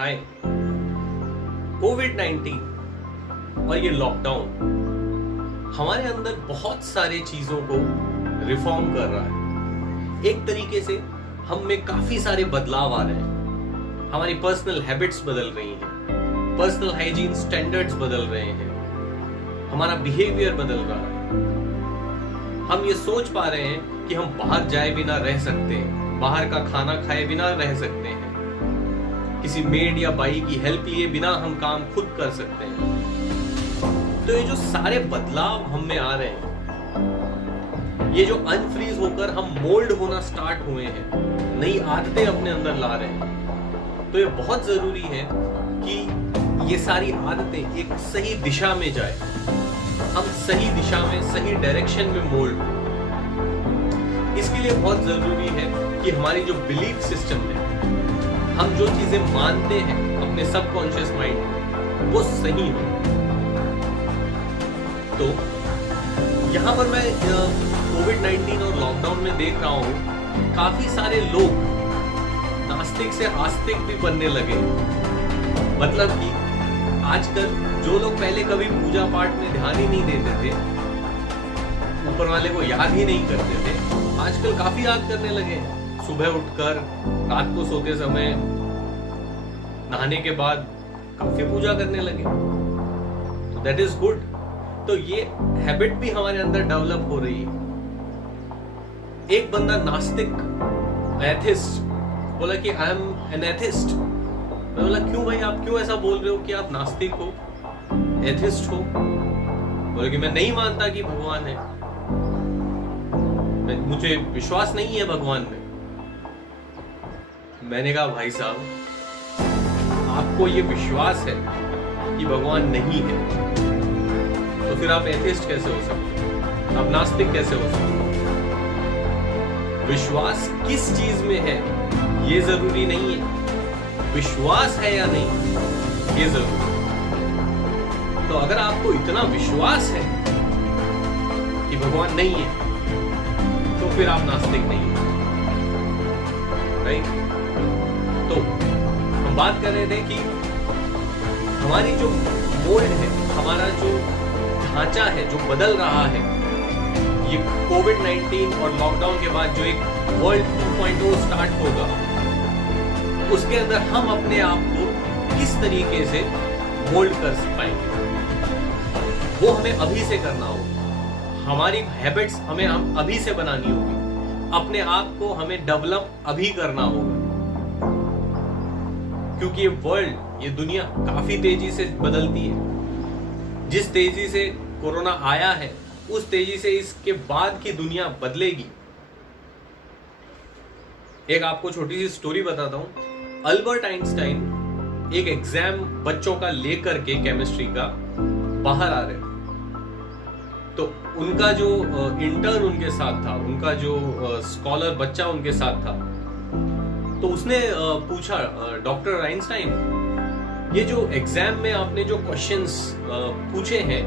हाय। कोविड-19 और ये लॉकडाउन हमारे अंदर बहुत सारे चीजों को रिफॉर्म कर रहा है। एक तरीके से हम में काफी सारे बदलाव आ रहे हैं। हमारी पर्सनल हैबिट्स बदल रही हैं, पर्सनल हाइजीन स्टैंडर्ड्स बदल रहे हैं, हमारा बिहेवियर बदल रहा है। हम ये सोच पा रहे हैं कि हम बाहर जाए बिना रह सकते हैं, बाहर का खाना खाए बिना रह सकते हैं, किसी मेड या बाई की हेल्प लिए बिना हम काम खुद कर सकते हैं। तो ये जो सारे बदलाव हम में आ रहे हैं, ये जो अनफ्रीज होकर हम मोल्ड होना स्टार्ट हुए हैं, नई आदतें अपने अंदर ला रहे हैं, तो ये बहुत जरूरी है कि ये सारी आदतें एक सही दिशा में जाए, हम सही दिशा में, सही डायरेक्शन में मोल्ड हो। इसके लिए बहुत जरूरी है कि हमारी जो बिलीफ सिस्टम है, हम जो चीजें मानते हैं अपने सबकॉन्शियस माइंड में, वो सही हो। तो यहां पर मैं कोविड-19 और लॉकडाउन में देख रहा हूं काफी सारे लोग नास्तिक से आस्तिक भी बनने लगे। मतलब कि आजकल जो लोग पहले कभी पूजा पाठ में ध्यान ही नहीं देते थे, ऊपर वाले को याद ही नहीं करते थे, आजकल काफी याद करने लगे। सुबह उठकर, रात को सोते समय, नहाने के बाद काफी पूजा करने लगे। तो दैट इज गुड। तो ये हैबिट भी हमारे अंदर डेवलप हो रही है। एक बंदा नास्तिक, एथिस्ट, बोला कि आई एम एन एथिस्ट। मैं बोला क्यों भाई, आप क्यों ऐसा बोल रहे हो कि आप नास्तिक हो, एथिस्ट हो? बोला कि मैं नहीं मानता कि भगवान है, मुझे विश्वास नहीं है भगवान में। मैंने कहा भाई साहब, आपको ये विश्वास है कि भगवान नहीं है, तो फिर आप एथिस्ट कैसे हो सकते हैं? आप नास्तिक कैसे हो सकते हैं? विश्वास किस चीज में है ये जरूरी नहीं है, विश्वास है या नहीं ये जरूरी है। तो अगर आपको इतना विश्वास है कि भगवान नहीं है, तो फिर आप नास्तिक नहीं है, राइट? तो हम बात कर रहे थे कि हमारी जो मोल्ड है, हमारा जो ढांचा है, जो बदल रहा है, ये कोविड-19 और लॉकडाउन के बाद जो एक वर्ल्ड 2.0 स्टार्ट होगा, उसके अंदर हम अपने आप को किस तरीके से मोल्ड कर पाएंगे, वो हमें अभी से करना होगा। हमारी हैबिट्स हमें हम अभी से बनानी होगी, अपने आप को हमें डेवलप अभी करना होगा। क्योंकि ये वर्ल्ड, ये दुनिया काफी तेजी से बदलती है। जिस तेजी से कोरोना आया है, उस तेजी से इसके बाद की दुनिया बदलेगी। एक आपको छोटी सी स्टोरी बताता हूं। अल्बर्ट आइंस्टाइन एक एग्जाम बच्चों का लेकर के, केमिस्ट्री का, बाहर आ रहे, तो उनका जो इंटर्न उनके साथ था, उनका जो स्कॉलर बच्चा उनके साथ था, तो उसने पूछा, डॉक्टर आइंस्टाइन, ये जो एग्जाम में आपने जो क्वेश्चंस पूछे हैं,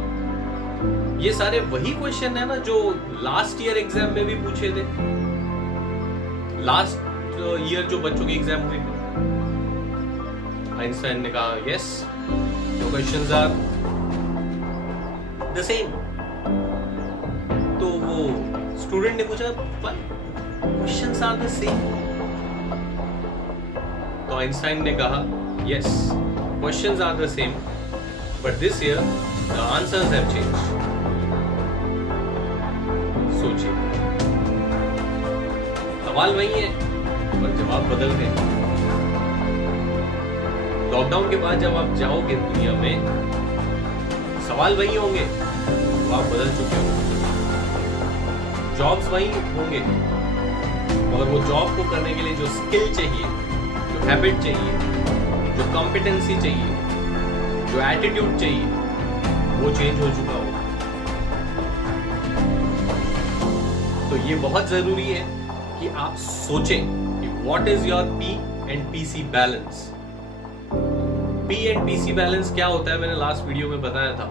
ये सारे वही क्वेश्चन है ना जो लास्ट ईयर एग्जाम में भी पूछे थे? लास्ट ईयर जो बच्चों की एग्जाम हुई थी? आइंस्टाइन ने कहा yes, the questions are the same. तो वो स्टूडेंट ने पूछा, क्वेश्चंस आर द सेम? तो आइंस्टाइन ने कहा yes, questions are the same, but this year the answers have changed. सोचिए, सवाल वही है पर जवाब बदल गए। लॉकडाउन के बाद जब आप जाओगे दुनिया में, सवाल वही होंगे, जवाब बदल चुके होंगे। जॉब्स वही होंगे, मगर वो जॉब को करने के लिए जो स्किल चाहिए, जो हैबिट चाहिए, जो कॉम्पिटेंसी चाहिए, जो एटीट्यूड चाहिए, वो चेंज हो चुका होगा। तो ये बहुत जरूरी है कि आप सोचें कि what is your P and PC balance. P and PC balance क्या होता है, मैंने लास्ट वीडियो में बताया था।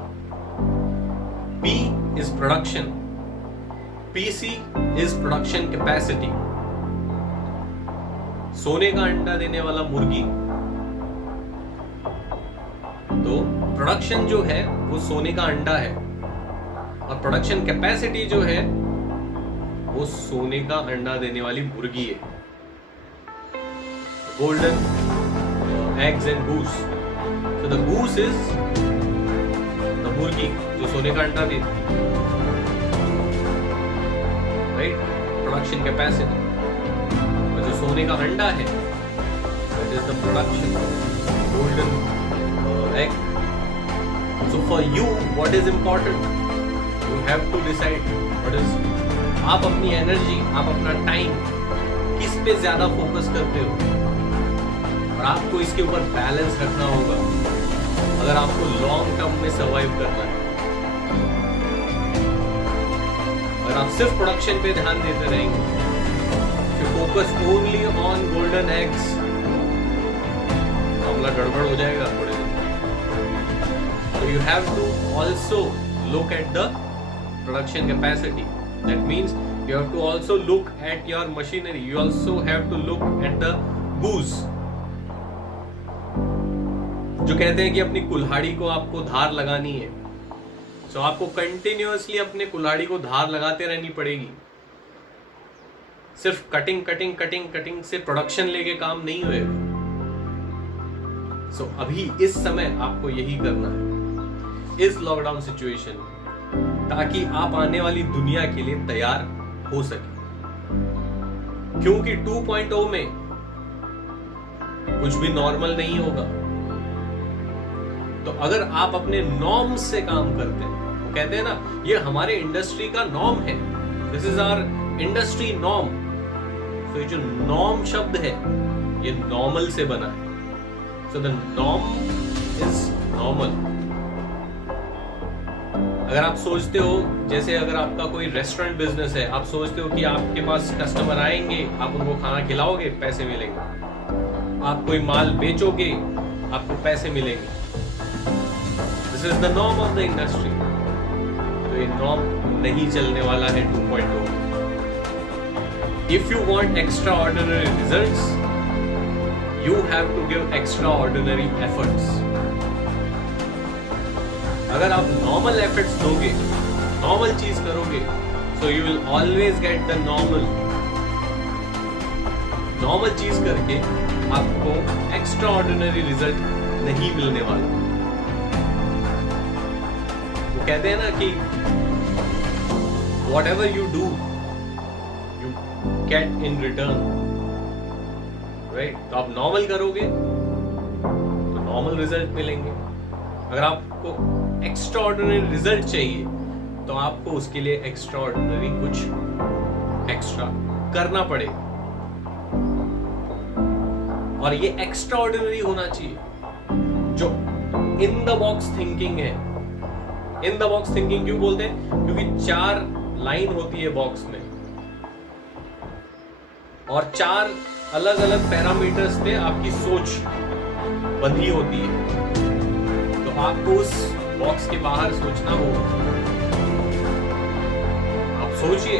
P is production, PC is production capacity. सोने का अंडा देने वाला मुर्गी तो प्रोडक्शन जो है वो सोने का अंडा है और प्रोडक्शन कैपेसिटी जो है वो सोने का अंडा देने वाली मुर्गी है. Golden eggs and goose. So the goose is the मुर्गी जो सोने का अंडा देती है, राइट, प्रोडक्शन कैपेसिटी. और जो सोने का अंडा है that is the production golden egg. So for you what is important? You have to decide what is. आप अपनी एनर्जी, आप अपना टाइम किस पे ज्यादा फोकस करते हो और आपको इसके ऊपर बैलेंस रखना होगा अगर आपको लॉन्ग टर्म में सर्वाइव करना है. अगर आप सिर्फ प्रोडक्शन पे ध्यान देते रहेंगे, focus only on golden eggs, मामला गड़बड़ हो जाएगा थोड़े दिन. So you have to also look at the production capacity. That means you have to also look at your machinery. You also have to look at the goose. जो कहते हैं कि अपनी कुल्हाड़ी को आपको धार लगानी है, तो आपको कंटिन्यूअसली अपने कुल्हाड़ी को धार लगाते रहनी पड़ेगी. सिर्फ कटिंग कटिंग कटिंग कटिंग से प्रोडक्शन लेके काम नहीं होएगा. सो अभी इस समय आपको यही करना है इस लॉकडाउन सिचुएशन में, ताकि आप आने वाली दुनिया के लिए तैयार हो सके. क्योंकि 2.0 में कुछ भी नॉर्मल नहीं होगा. तो अगर आप अपने नॉर्म से काम करते हैं, वो कहते हैं ना ये हमारे इंडस्ट्री का नॉर्म है, this is our industry norm. तो ये जो नॉर्म शब्द है ये नॉर्मल से बना है. So the norm is normal. अगर आप सोचते हो, जैसे अगर आपका कोई रेस्टोरेंट बिजनेस है, आप सोचते हो कि आपके पास कस्टमर आएंगे, आप उनको खाना खिलाओगे, पैसे मिलेंगे. आप कोई माल बेचोगे, आपको पैसे मिलेंगे. This is the norm of the industry. तो ये नॉर्म नहीं चलने वाला है 2.0. If you want extra ordinary results, you have to give extra ordinary efforts. अगर आप नॉर्मल एफर्ट्स दोगे, नॉर्मल चीज करोगे, so you will always get the normal. Normal चीज करके आपको एक्स्ट्रा ऑर्डिनरी रिजल्ट नहीं मिलने वाला. वो कहते हैं ना कि what ever you do you get in return, right. तो आप नॉर्मल करोगे तो नॉर्मल रिजल्ट मिलेंगे. अगर आपको एक्स्ट्रा ऑर्डिनरी रिजल्ट चाहिए तो आपको उसके लिए एक्स्ट्रा ऑर्डिनरी कुछ एक्स्ट्रा करना पड़ेगा. और ये एक्स्ट्रा ऑर्डिनरी होना चाहिए. जो इन द बॉक्स थिंकिंग है, इन द बॉक्स थिंकिंग क्यों बोलते हैं? क्योंकि 4 लाइन होती है बॉक्स में और 4 अलग अलग पैरामीटर्स पे आपकी सोच बंधी होती है. तो आपको उस बॉक्स के बाहर सोचना होगा. आप सोचिए,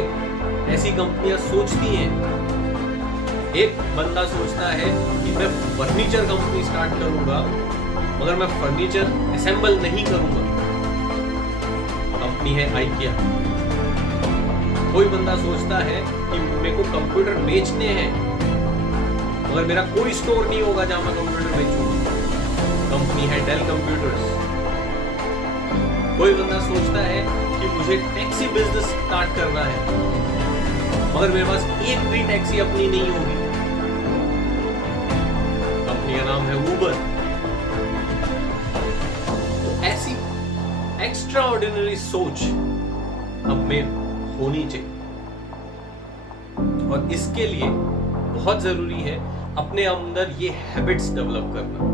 ऐसी कंपनियां सोचती हैं. एक बंदा सोचता है कि मैं फर्नीचर कंपनी स्टार्ट करूंगा मगर मैं फर्नीचर असेंबल नहीं करूंगा. कंपनी है आइकिया. कोई बंदा सोचता है कि मेरे को कंप्यूटर बेचने हैं मगर मेरा कोई स्टोर नहीं होगा जहां मैं कंप्यूटर बेचूंगा. कंपनी है डेल कंप्यूटर्स. कोई बंदा सोचता है कि मुझे टैक्सी बिजनेस स्टार्ट करना है मगर मेरे पास एक भी टैक्सी अपनी नहीं होगी. कंपनी का नाम है उबर. तो ऐसी एक्स्ट्रा ऑर्डिनरी सोच हम में होनी चाहिए और इसके लिए बहुत जरूरी है अपने अंदर ये हैबिट्स डेवलप करना.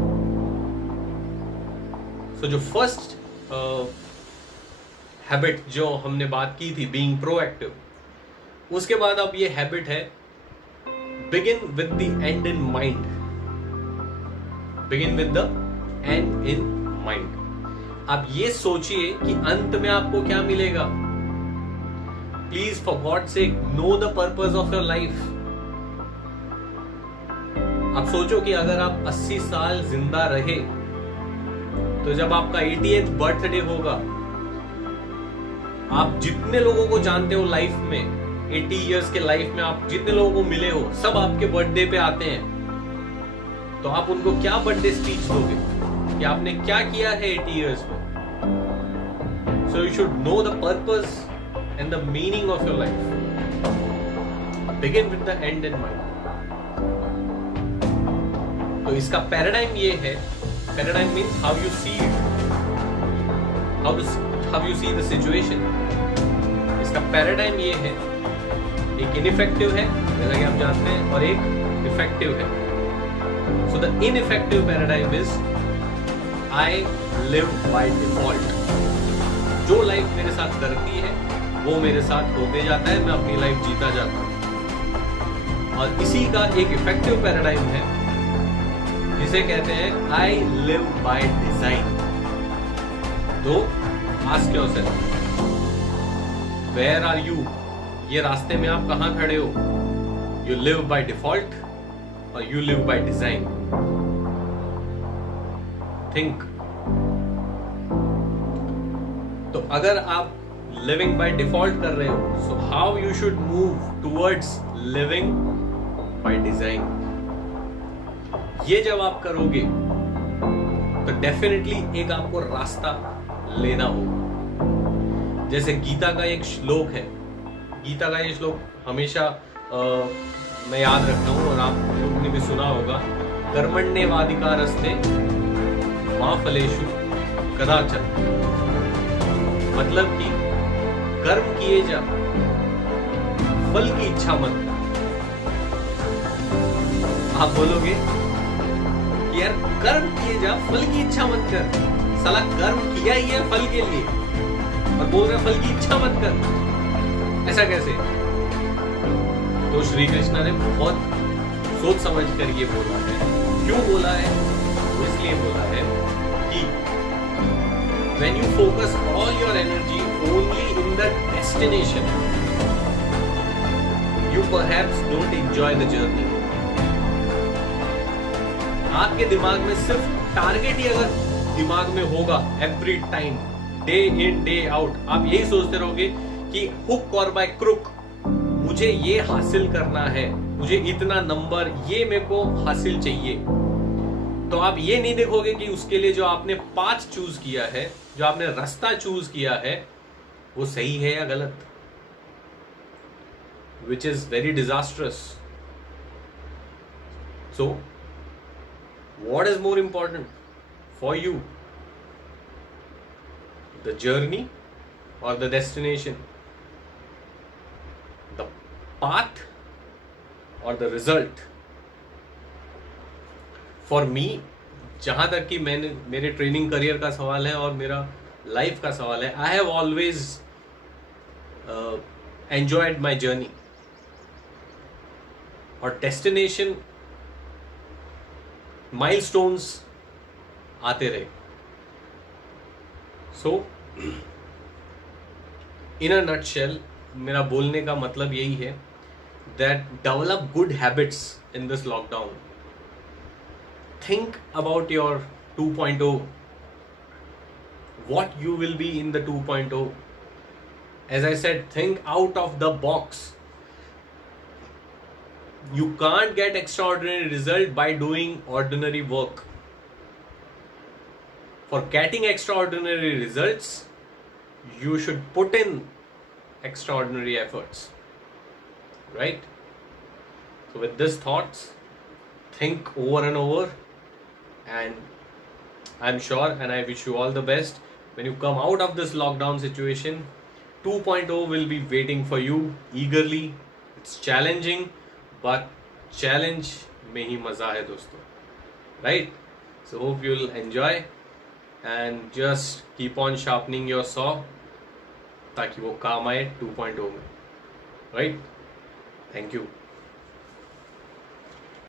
सो जो फर्स्ट हैबिट जो हमने बात की थी, बीइंग प्रोएक्टिव, उसके बाद अब ये हैबिट है begin with the and in mind. Begin with the and in mind. आप ये सोचिए कि अंत में आपको क्या मिलेगा. Please for God sake know the purpose of your life. आप सोचो कि अगर आप 80 साल जिंदा रहे तो जब आपका 80th बर्थडे होगा, आप जितने लोगों को जानते हो लाइफ में, 80 इयर्स के लाइफ में आप जितने लोगों को मिले हो, सब आपके बर्थडे पे आते हैं, तो आप उनको क्या बर्थडे स्पीच दोगे कि आपने क्या किया है 80 इयर्स में? So you should know the purpose and the meaning of your life. Begin with the and in mind. तो इसका पैराडाइम ये है. Paradigm means how you see it, how you see the situation. इसका paradigm ये है, एक ineffective है जैसा कि आप जानते हैं, और एक इफेक्टिव है. So the ineffective paradigm is I live by default. जो लाइफ मेरे साथ करती है वो मेरे साथ होते जाता है, मैं अपनी लाइफ जीता जाता हूं. और इसी का एक इफेक्टिव पैराडाइम है जिसे कहते हैं आई लिव बाय डिजाइन. तो ask yourself, where are you? ये रास्ते में आप कहां खड़े हो? यू लिव बाय डिफॉल्ट और you live by design? Think. तो अगर आप लिविंग बाय डिफॉल्ट कर रहे हो, so how you should move towards living by design. ये जब आप करोगे तो डेफिनेटली एक आपको रास्ता लेना होगा. जैसे गीता का एक श्लोक है, गीता का ये श्लोक हमेशा मैं याद रखता हूं और आप लोगों ने भी सुना होगा. कर्मण्येवाधिकारस्ते मा फलेषु कदाचन. मतलब कि कर्म किए जा, फल की इच्छा मत. आप बोलोगे कि यार कर्म किए जा, फल की इच्छा मत कर. साला कर्म किया ही है फल के लिए और बोल रहा फल की इच्छा मत कर. ऐसा कैसे? तो श्री कृष्ण ने बहुत सोच समझ कर ये बोला है. क्यों बोला है? तो इसलिए बोला है कि when you focus all your energy only in the destination, you perhaps don't enjoy the journey. आपके दिमाग में सिर्फ टारगेट ही अगर दिमाग में होगा every time, day in day out, आप यही सोचते रहोगे कि हुक और बाय क्रुक मुझे ये हासिल करना है, मुझे इतना नंबर, ये मेरे को हासिल चाहिए, तो आप ये नहीं देखोगे कि उसके लिए जो आपने पाथ चूज किया है, जो आपने रास्ता चूज किया है, वो सही है या गलत. Which is very disastrous. So what is more important for you, the journey or the destination, the path or the result? For me, जहां तक कि मेरे ट्रेनिंग करियर का सवाल है और मेरा लाइफ का सवाल है, I have always enjoyed my journey. और डेस्टिनेशन माइलस्टोन्स आते रहे. सो इन अ नटशेल मेरा बोलने का मतलब यही है that develop good habits in this lockdown. Think about your 2.0, what you will be in the 2.0. As I said, think out of the box. You can't get extraordinary result by doing ordinary work. For getting extraordinary results, you should put in extraordinary efforts. Right? So with these thoughts, think over and over, and I'm sure and I wish you all the best. When you come out of this lockdown situation, 2.0 will be waiting for you eagerly. It's challenging, but challenge में ही मजा है दोस्तों. Right? So hope you'll enjoy and just keep on sharpening your saw ताकि वो काम आए 2.0 में. Right? Thank you.